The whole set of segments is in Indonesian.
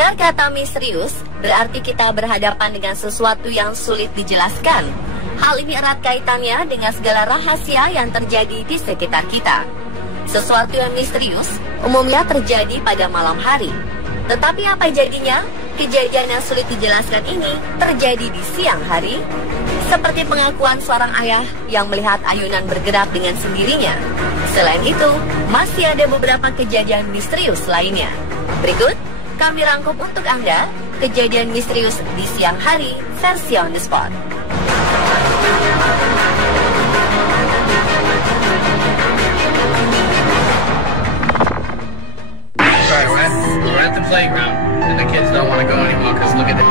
Mendengar kata misterius, berarti kita berhadapan dengan sesuatu yang sulit dijelaskan. Hal ini erat kaitannya dengan segala rahasia yang terjadi di sekitar kita. Sesuatu yang misterius umumnya terjadi pada malam hari. Tetapi apa jadinya? Kejadian yang sulit dijelaskan ini terjadi di siang hari, seperti pengakuan seorang ayah yang melihat ayunan bergerak dengan sendirinya. Selain itu, masih ada beberapa kejadian misterius lainnya. Berikut, kami rangkum untuk Anda kejadian misterius di siang hari versi on the spot. We're at the playground, and the kids don't want to go anymore because look at this.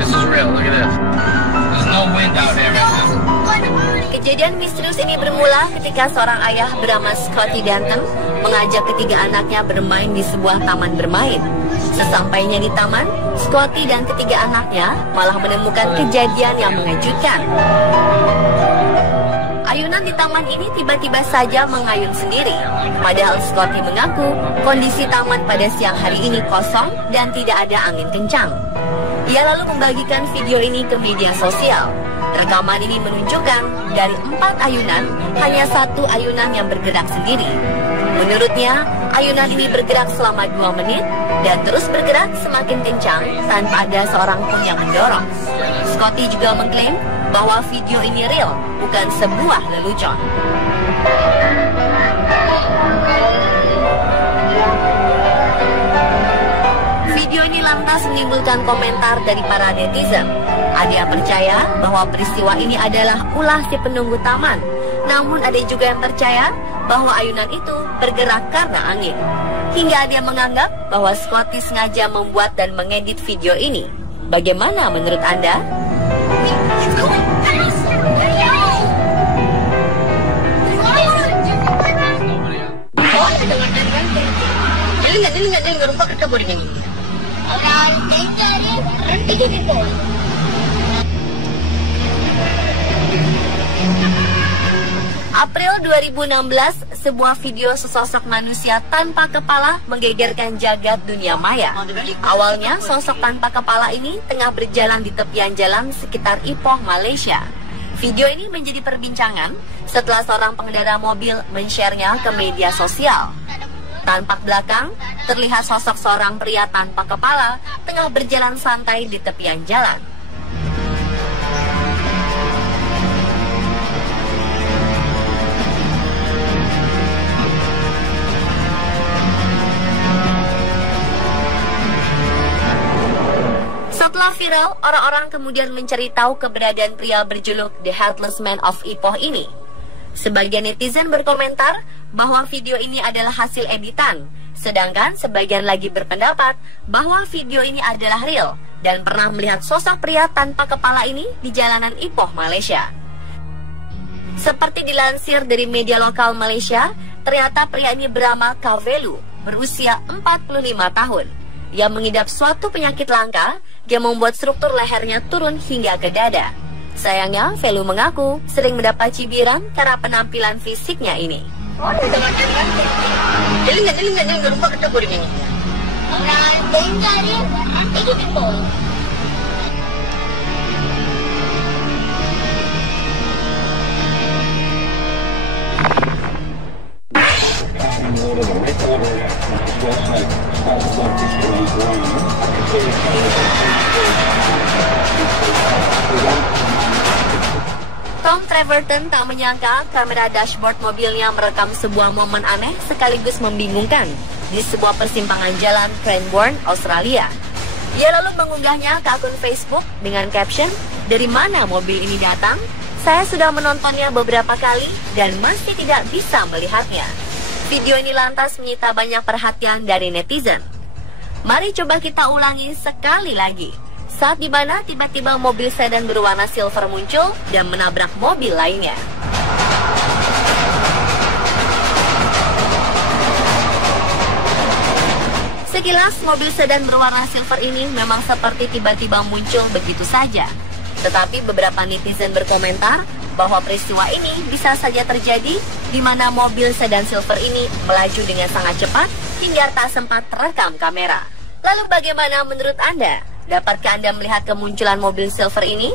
This is real. Look at this. There's no wind out there right now. Kejadian misterius ini bermula ketika seorang ayah bernama Scotty Denton mengajak ketiga anaknya bermain di sebuah taman bermain. Sesampainya di taman, Scotty dan ketiga anaknya malah menemukan kejadian yang mengejutkan. Ayunan di taman ini tiba-tiba saja mengayun sendiri. Padahal Scotty mengaku kondisi taman pada siang hari ini kosong dan tidak ada angin kencang. Ia lalu membagikan video ini ke media sosial. Rekaman ini menunjukkan dari 4 ayunan, hanya 1 ayunan yang bergerak sendiri. Menurutnya, ayunan ini bergerak selama 2 menit dan terus bergerak semakin kencang tanpa ada seorang pun yang mendorong. Scotty juga mengklaim bahwa video ini real, bukan sebuah lelucon. Video ini lantas menimbulkan komentar dari para netizen. Ada yang percaya bahwa peristiwa ini adalah ulah si penunggu taman. Namun ada juga yang percaya bahwa ayunan itu bergerak karena angin. Hingga ada yang menganggap bahwa Scotty sengaja membuat dan mengedit video ini. Bagaimana menurut Anda? April 2016, sebuah video sesosok manusia tanpa kepala menggegerkan jagat dunia maya. Awalnya, sosok tanpa kepala ini tengah berjalan di tepian jalan sekitar Ipoh, Malaysia. Video ini menjadi perbincangan setelah seorang pengendara mobil men-share-nya ke media sosial. Tampak belakang, terlihat sosok seorang pria tanpa kepala tengah berjalan santai di tepian jalan. Setelah viral, orang-orang kemudian mencari tahu keberadaan pria berjuluk The Headless Man of Ipoh ini. Sebagian netizen berkomentar bahwa video ini adalah hasil editan, sedangkan sebagian lagi berpendapat bahwa video ini adalah real dan pernah melihat sosok pria tanpa kepala ini di jalanan Ipoh, Malaysia. Seperti dilansir dari media lokal Malaysia, ternyata pria ini bernama Kavelu, berusia 45 tahun. Ia mengidap suatu penyakit langka yang membuat struktur lehernya turun hingga ke dada. Sayangnya, Velu mengaku sering mendapat cibiran karena penampilan fisiknya ini. Tom Treverton tak menyangka kamera dashboard mobilnya merekam sebuah momen aneh sekaligus membingungkan di sebuah persimpangan jalan Cranbourne, Australia. Ia lalu mengunggahnya ke akun Facebook dengan caption, "Dari mana mobil ini datang? Saya sudah menontonnya beberapa kali dan masih tidak bisa melihatnya." Video ini lantas menyita banyak perhatian dari netizen. Mari coba kita ulangi sekali lagi. Saat di mana tiba-tiba mobil sedan berwarna silver muncul dan menabrak mobil lainnya. Sekilas mobil sedan berwarna silver ini memang seperti tiba-tiba muncul begitu saja. Tetapi beberapa netizen berkomentar bahwa peristiwa ini bisa saja terjadi di mana mobil sedan silver ini melaju dengan sangat cepat hingga tak sempat terekam kamera. Lalu bagaimana menurut Anda? Dapatkah Anda melihat kemunculan mobil silver ini?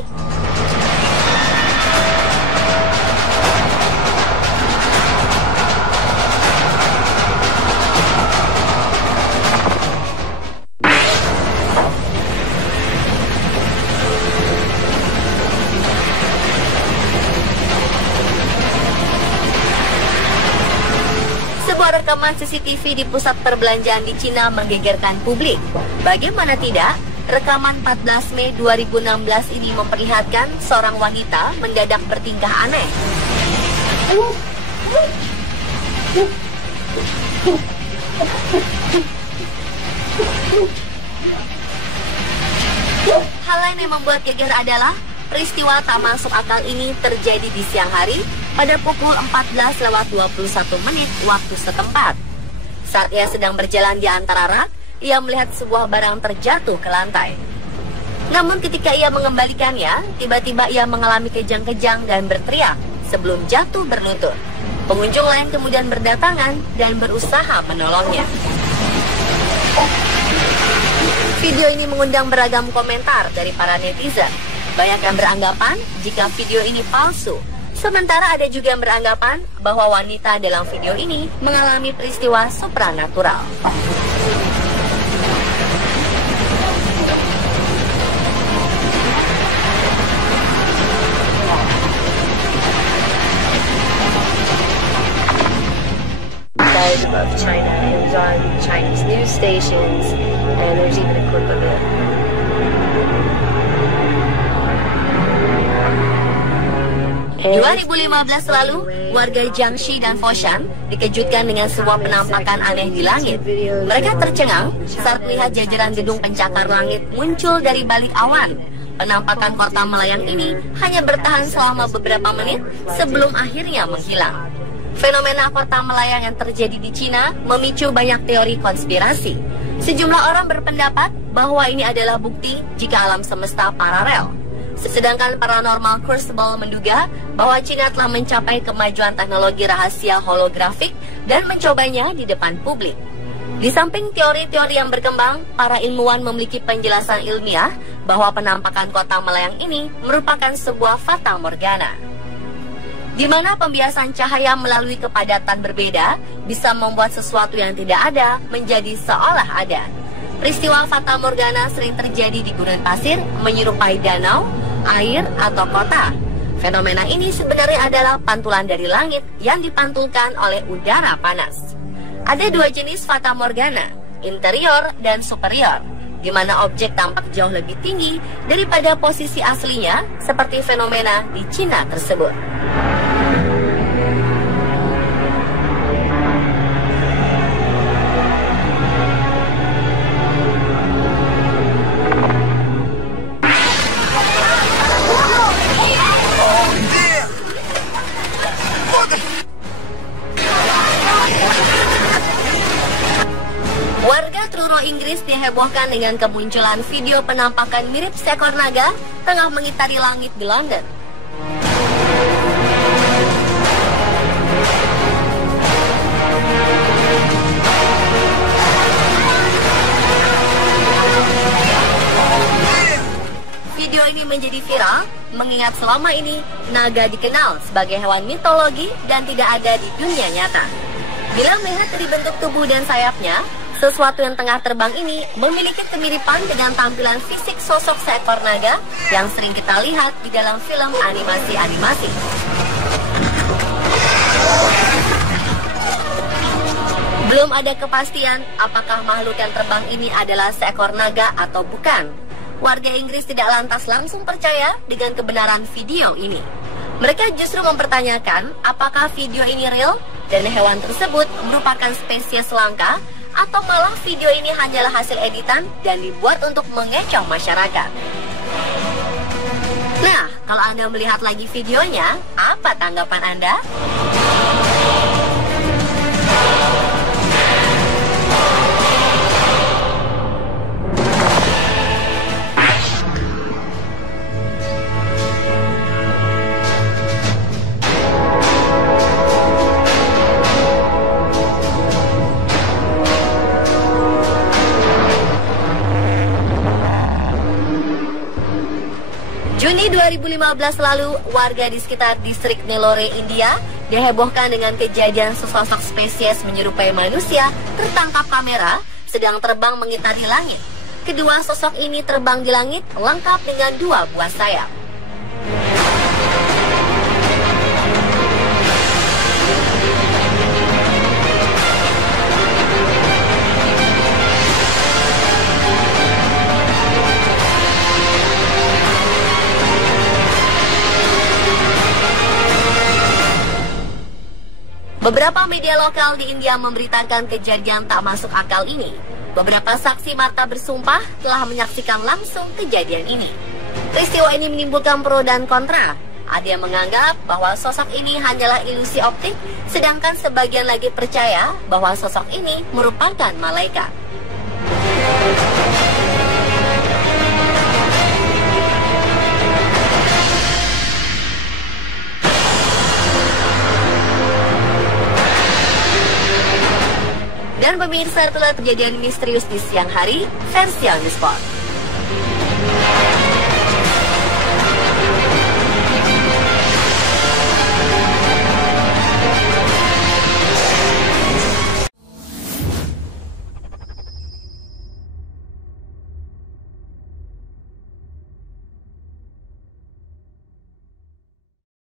Sebuah rekaman CCTV di pusat perbelanjaan di Cina menggegerkan publik. Bagaimana tidak, rekaman 14 Mei 2016 ini memperlihatkan seorang wanita mendadak bertingkah aneh. Hal lain yang membuat geger adalah peristiwa tak masuk akal ini terjadi di siang hari pada pukul 14:21 waktu setempat. Saat ia sedang berjalan di antara rak, ia melihat sebuah barang terjatuh ke lantai. Namun ketika ia mengembalikannya, tiba-tiba ia mengalami kejang-kejang dan berteriak sebelum jatuh berlutut. Pengunjung lain kemudian berdatangan dan berusaha menolongnya. Video ini mengundang beragam komentar dari para netizen. Banyak yang beranggapan jika video ini palsu. Sementara ada juga yang beranggapan bahwa wanita dalam video ini mengalami peristiwa supranatural. Of China, it was on Chinese news stations, and there's even a clip of it. 2015 lalu, warga Jiangxi dan Foshan dikejutkan dengan sebuah penampakan aneh di langit. Mereka tercengang saat melihat jajaran gedung pencakar langit muncul dari balik awan. Penampakan kota melayang ini hanya bertahan selama beberapa menit sebelum akhirnya menghilang. Fenomena kota melayang yang terjadi di Cina memicu banyak teori konspirasi. Sejumlah orang berpendapat bahwa ini adalah bukti jika alam semesta paralel. Sedangkan Paranormal Crucible menduga bahwa Cina telah mencapai kemajuan teknologi rahasia holografik dan mencobanya di depan publik. Di samping teori-teori yang berkembang, para ilmuwan memiliki penjelasan ilmiah bahwa penampakan kota melayang ini merupakan sebuah fata morgana, di mana pembiasan cahaya melalui kepadatan berbeda bisa membuat sesuatu yang tidak ada menjadi seolah ada. Peristiwa fata morgana sering terjadi di gurun pasir, menyerupai danau, air, atau kota. Fenomena ini sebenarnya adalah pantulan dari langit yang dipantulkan oleh udara panas. Ada dua jenis fata morgana, interior dan superior, di mana objek tampak jauh lebih tinggi daripada posisi aslinya, seperti fenomena di Cina tersebut. Warga Truro, Inggris dihebohkan dengan kemunculan video penampakan mirip seekor naga tengah mengitari langit di London. Video ini menjadi viral mengingat selama ini naga dikenal sebagai hewan mitologi dan tidak ada di dunia nyata. Bila melihat dari bentuk tubuh dan sayapnya, sesuatu yang tengah terbang ini memiliki kemiripan dengan tampilan fisik sosok seekor naga yang sering kita lihat di dalam film animasi-animasi. Belum ada kepastian apakah makhluk yang terbang ini adalah seekor naga atau bukan. Warga Inggris tidak lantas langsung percaya dengan kebenaran video ini. Mereka justru mempertanyakan apakah video ini real dan hewan tersebut merupakan spesies langka, atau malah video ini hanyalah hasil editan dan dibuat untuk mengecoh masyarakat. Nah, kalau Anda melihat lagi videonya, apa tanggapan Anda? Mei 2015 lalu, warga di sekitar distrik Nellore, India, dihebohkan dengan kejadian sesosok spesies menyerupai manusia tertangkap kamera sedang terbang mengitari langit. Kedua sosok ini terbang di langit lengkap dengan 2 buah sayap. Beberapa media lokal di India memberitakan kejadian tak masuk akal ini. Beberapa saksi mata bersumpah telah menyaksikan langsung kejadian ini. Peristiwa ini menimbulkan pro dan kontra. Ada yang menganggap bahwa sosok ini hanyalah ilusi optik, sedangkan sebagian lagi percaya bahwa sosok ini merupakan malaikat. Dan pemirsa, itulah kejadian misterius di siang hari versi Sport.